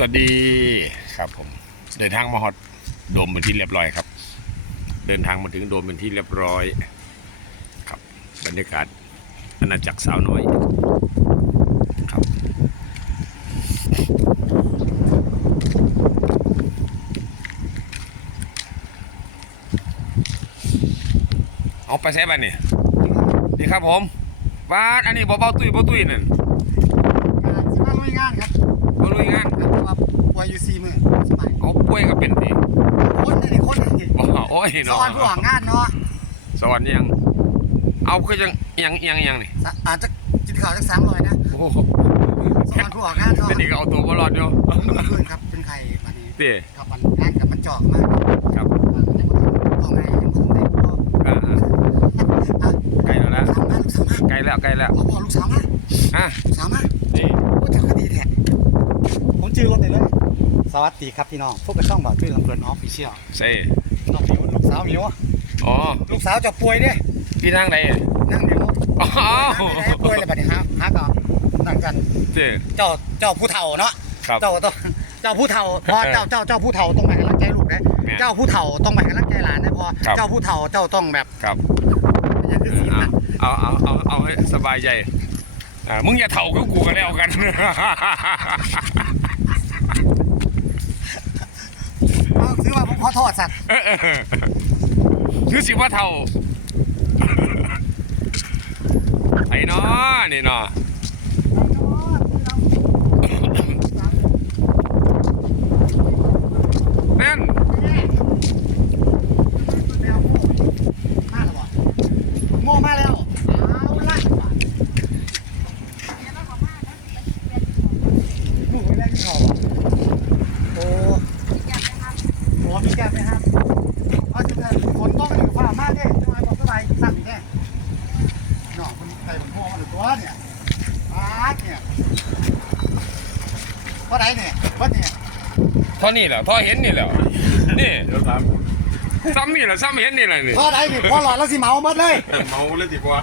สวัสดีครับผมเดินทางมาฮอดโดมเป็นที่เรียบร้อยครับ เดินทางมาถึงโดมเป็นที่เรียบร้อยครับบรรยากาศอาณาจักรสาวน้อยครับเอาไปใช้บ้านนี่นี่ครับผมบ้านอันนี้เบาๆตุ้ยเบาตุ้ยนั่น การสิว่าลุยงานครับ บ่ลุยงาน ครับเพราะว่า ป่วยอยู่สี่มื้อสมัยเอาป่วยก็เป็นดีคนนี่คนนี่อ๋อโอ้ยสเนาะอนผู้หวังงานเนาะสวรรค์ยัง เอาคือยังยังยังยังนี่สะอาจจะกินข้าวจักสามร้อยนะโอ้โหสอนผู้หวังงานเนาะเป็นอีกเอาตัวบอลอดอยู่มือคืนครับเป็นไข่วันนี้เต้กับมันงานกับมันจอกมากครับมันยังบ่ถึงเอาไงยังบ่ถึงได้พ่ออ่าอ่าอะใกล้แล้วนะลูกสาวมาลูกสาวมาใกล้แล้วใกล้แล้วพ่อพ่อลูกสาวมาอะลูกสาวมานี่โอ้เจ้าก็ดีแท้ผมจื้อรถได้เลยส วัสดีครับพี่น้องพวกกระช่องบ่าวชื่อลำเพลินออฟฟิเชียลใส่น้องหมิวลูกสาวหมิวอ๋อลูกสาวจะป่วยเด้พี่นั่งไหนนั่งหมิวอ๋อนั่งไม่ได้ป่วยเลยบัดนี้ฮะฮะก็นั่งกันเต้เจ้าเจ้าผู้เฒ่าเนาะครับเจ้าต้องเจ้าผู้เฒ่าพอเจ้าเจ้าเจ้าผู้เฒ่าต้องไปให้กำลังใจลูกนะแม่นเจ้าผู้เฒ่าต้องไปให้กำลังใจหลานนะพอครับเจ้าผู้เฒ่าเจ้าต้องแบบครับอย่างคือเสียงนะเอาเอาเอาเอาให้สบายใจอ่ามึงอย่าเถ่ากับกูกันแล้วกัน เอา ซื้อมาผมขอโทษสัตว์เออเออคือสิว่าเท่าไอ้นาะนี่เนาะ แน่น มาแล้วบ่โง่มาแล้วเอาละหมูไม่ได้ที่เขาโอ้โหมีแก้ไหมครับเอาจุดนั้นฝนต้องอยู่ฝ่ามากเนี่ยทำไมบอกสบายสั่นแน่น้องคนไทยผมโง่มาหรือตัวเนี่ยปาดเนี่ย ว่าไหนเนี่ยว่าเนี่ยเท่านี้แหละท่อเห็นนี่แหละนี่เดี๋ยวถามซ้ำนี่แหละซ้ำเห็นนี่แหละนี่พอไหนนี่พอหลอดแล้วสิเมาหมดเลยเมาเลยดีกว่า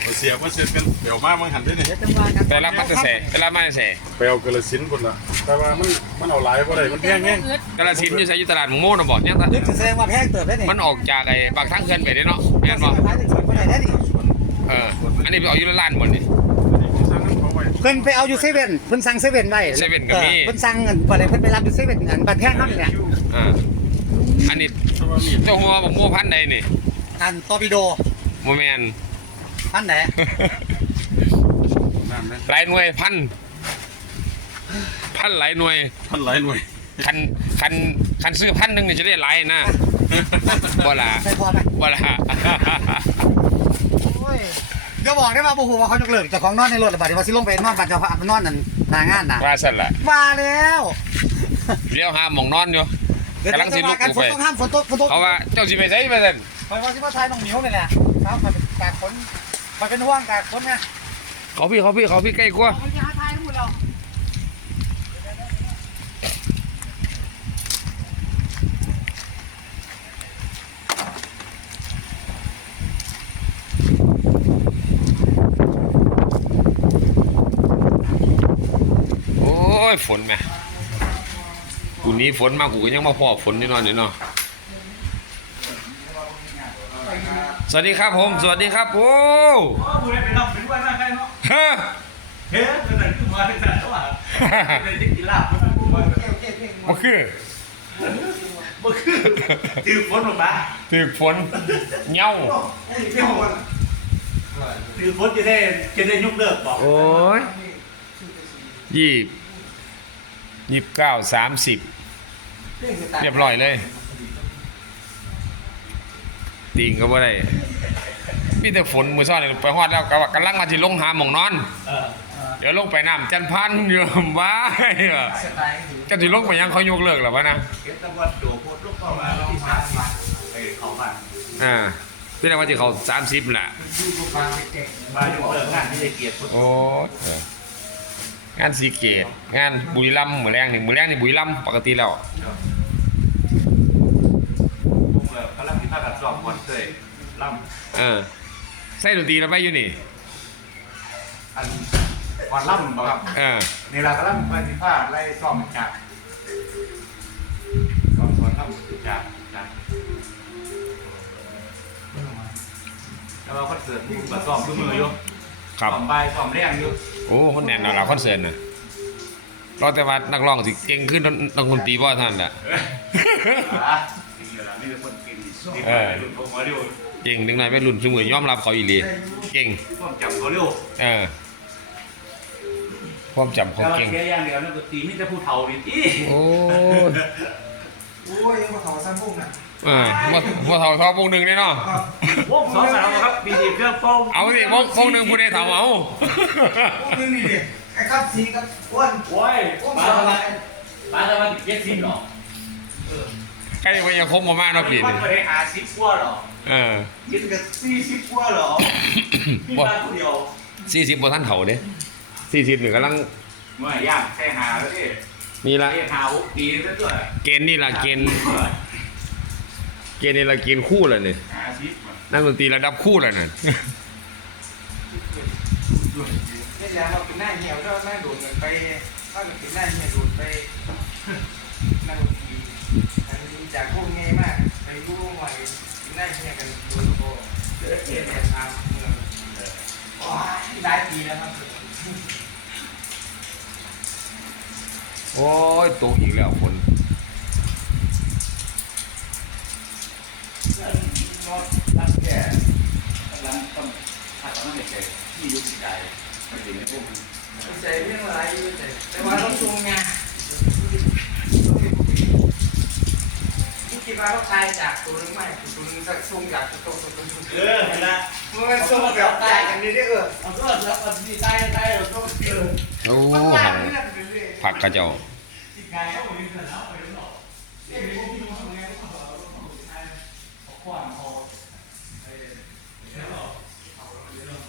เอาเสียมาเสร็จกันเดี๋ยวมามังหันด้วยนี่เดี๋ยวจังหวะกันแต่ละมันจะเสแต่ละมันจะเสไปเอากระสินคนละแต่ว่ามันมันเอาหลายเพราะอะไรมันแพงแง่งกระสินธุ์อยู่ใส่ยุตลาดหมงโม่นะบอกเนี่ยตะนึกถึงแสดงว่าแพงเติบได้นี่มันออกจากไอ้บางทั้งเขื่อนไปได้เนาะแม่นบ่ขายถึงสวนคนไหนได้ดิเอออันนี้ไปเอาอยู่ละล้านหมดนี่ สั่งน้ำเขาไว้ เพิ่นไปเอาอยู่เซเว่นเพิ่นสั่งเซเว่นไว้เซเว่นก็มี ออเพิ่นสั่งเงินบ่ได้เพิ่นไปรับอยู่เซเว่นอันบัตรแท่งเฮานี่แหละอ่าอันนี้เพราะว่ามีดเจ้าหัวบอกโม่พันใดนี่อันตอร์ปิโดโมแมน อันไหนน้ำนะหลายหน่วยพัน พันหลายหน่วยพันหลายหน่วยคันคันคันซื้อพันหนึ่งนี่จะได้หลายนะบ่ละใส่พอไหมบ่ละโอ้ย อย่าบอกได้ว่าบ่ฮู้ว่าเขายกเลิกเจ้าของนอนในรถแล้วบัดนี้ว่าสิลงไปนอนบัดเจ้าพระนอนนั่นหน้างานน่ะว่าสั่นล่ะมาแล้วเลี้ยวหาหมองนอนอยู่เดี๋ยวกำลังสิลุกกันลงฝไปนตกห้ามฝนตกฝนตกเขาว่าเจ้าสิไปไสไปสั่นคอยว่าสิมาทายน้องหมิวนี่แหละครับมันเป็นกากฝนมันเป็นห่วงกากฝนไงเขาพี่เขาพี่เขาพี่ใกล้กว่า มันจะหาทายทั้งหมดเรา โอ้ ยฝนแม่กูหนี้ฝนมากูก็ยังมาพ่อฝนนี่นอนนี่เนาะสวัสดีครับผม สวัสดีครับโอ้อ๋อบุรีไปนอกเป็นว่าน้าใครเนาะฮะเฮ้ยเป็นไหนขึ้นมาเป็นไหนแล้วอะเป็นจะกินลาบมันกูมามาคือบ่คือถือฝนลงมาถือฝนเหย้าถือฝนจะได้จะได้ยกเลิกบอกโอ้ยยี่ ยี่สิบเก้าสามสิบเรียบร้อยเลยติงก็บ่ได้มีแต่ฝนมือซ่อนนี่ไปฮอดแล้วก็ว่ากำลังมาที่ลงหาหมองนอนเออเดี๋ยวลงไปน้ำจันพันอยู่ว้ายจะที่ลงไปยังเขายกเลิกหรอวะนะเก็บตำรวจโดโคตรลูกเข้ามาที่สามสิบไปเขาบ้านอ่าพี่นว่าที่เขาสามสิบน่ะมายกเลิกงานที่ได้เกียรติโอ้ยเออ งานสีเกตงานบุรีรัมย์มือแรงนี่มือแรงนี่บุรีรัมย์ปกติแล้วผมแบบกำลังที่ภาคการสอบวันเตยล่เออใส่ดนตรีเราไปอยู่นี่ำอันวันล่ำบ่ครับเออในเรากำลังไปที่ภาคไล่ซ่อมจากก่อนก่อนครับจากจากแล้วเราคอนเสิร์ตที่มาซ้อมด้วยมืออยู่ ครับซ้อมใบายซ้อมแรงอยู่โอ้คนแน่นอนเราคอนเสิร์ตนะรอแต่ว่านักร้องสิเก่งขึ้นนักดนตรีบ่เท่านั้นแหละ อะนี่แหละนี่เป็นคนกินนี่เออรุ่นผมมาเร็วเก่งดึงนายไปรุ่นสมือยอมรับเขาอีหลีเก่งผมจำเขาเร็วเออความจำเขาแต่ว่าเก่งแค่อย่างเดียวนั่นก็ตีมิจะผู้เฒ่านี่ที่โอ้ยโอ้ยยังมาเขาซ้ำพุ่งน่ะเออว่าว่าเท่าทอวงหนึ่งแน่เนอน วงสองสามครับบีดีเครื่องโป้งเอาสิวงวงหนึ่งผู้ใดทำเอาพวกนึงนี่ดิไอ้ครับสีกับอ้วนโอ้ยพวกมาสองทำไมอะไรมาทำไมเจ็ดสิบหรอใกล้จะยังคมประมาณเนาะปีมันนี้ไปได้หาสิบกว่าหรอเออกินกับสี่สิบกว่าหรอพี่มาคนเดียวสี่สิบบ่ท่านเขาเด้สี่สิบหนึ่งกำลังเมื่อย่างแค่หาแล้วที่นี่ละไอ้หาวุกดีซะด้วยเกณฑ์นี่ละเกณฑ์เกณฑ์นี่ละเกณฑ์คู่เลยเนี่ยหาสิบ นักดนตรีระดับคู่เลยน่ะนี่และว่าเป็นหน้าเหี่ยวแล้วหน้าดูดกันไปถ้ามันเป็นหน้าเหี่ยวดูดไปน้าดูดทีอันนี้จากพวกง่ายมากไปรู้ใหม่หน้าเหี่ยวกันดูโอ้เกิดเหตุการณ์ทางเมืองว้ายได้ปีแล้วครับโอ้ยตกอีกแล้วคน รับแก่ร้านต้องถ้าตอนนั้น ไม่ใช่ที่ยุคที่ใดไม่ถึงพวกมันใจเรื่องอะไรอยู่แต่แต่ว่าเราทรงงานที่คิดว่าเราชายจากตัวนึงไม่ตัวนึงจะทรงจากตัวตัวตัวตัวเออเห็นละมันทรงแบบตายกันนี่ได้เออเอาก็แล้วเอาที่ใต้ใต้เราต้องเออโอ้มันผัยากกนี่แหละเป็นเรื่องผักกระเจ้า ที่ไกลเอาไปเถอะแล้วไปหรอกเอ๊ะพวกพี่มาทำไงก็เอาเอาใช้เอาขวานเอาไอ้เนี่ยหรอเอาเดี๋ยว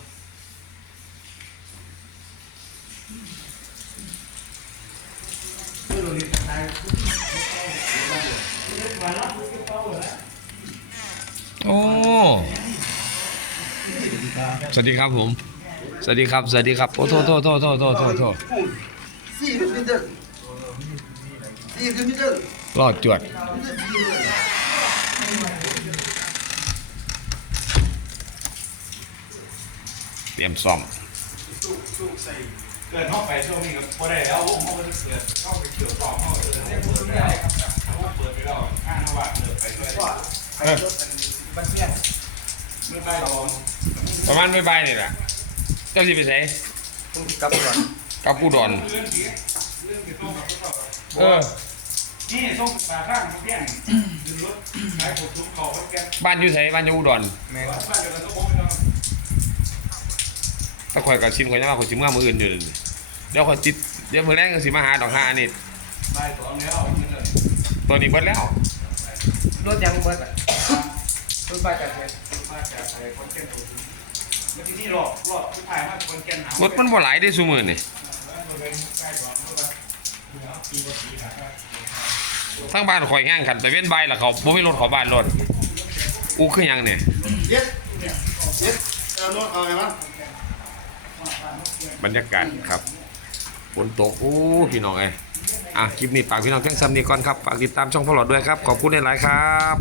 โอ้ สวัสดีครับผม สวัสดีครับ สวัสดีครับ โอ้โทษโทษโทษโทษโทษโทษโทษสี่คือมิเตอร์สี่คือมิเตอร์รอดจวดมิเตอร์สี่เลยเตรียมซ่อมเกิดห้องไปช่วงนี้ก็พอได้แล้ววงห้องมันเกิดเข้าไปเกี่ยวต่อห้องเออเนี่ยเปิดไม่ได้ครับถ้าว่าเปิดไม่ได้อ้างว่าเลิกไปด้วยก็ไปรถกันบันเทียนไม่ได้หรอก ประมาณบ่ายๆนี่แหละเจ้าสิไปใส่กลับก่อนกับผู้ดอนเรื่องนี้เรื่องที่ต้องมาประกอบเออนี่ส่งปลาข้างมาเพี้ยนยืนรถขายผมทุกของแกบ้านอยู่ไสบ้านอยู่อุดรแม่บ้านเดียวกันต้องโอ้ยถ้าข่อยกับชินข่อยจะมาข่อยสิมามื้ออื่นอยู่เดี๋ยวนี้เดี๋ยวข่อยติดเดี๋ยวมื้อแรกก็สิมาหาดอกหาอันนี้ได้สองแล้วมันเลยตัวนี้เบิดแล้วรถยังเบิดอะรถไปจากไหนมาจากไอ้คนเก่งตัวนี้เมื่อกี้นี่รอบรอบผู้ชายมาคนเก่งหารถมันบ่หลายได้ซุมื้อนี่ใกล้กว่าเมื่อวันเมื่อปีกว่าปีนะครับทั้งบ้านข่อยงานกันแต่เว้นใบายแล้วเขาบ่มีรถเข้าบ้านรถอู้คือหยังเนี่ยเย็ดเย็ดเอาโน้ตเอาไงบ้างบรรยากาศครับฝนตกโอ้พี่น้องเอ้ยอะคลิปนี้ฝากพี่น้องเพียงซ้ำนี้ก่อนครับฝากติดตามช่องพ่อหลอดด้วยครับ ขอบคุณหลายๆครับ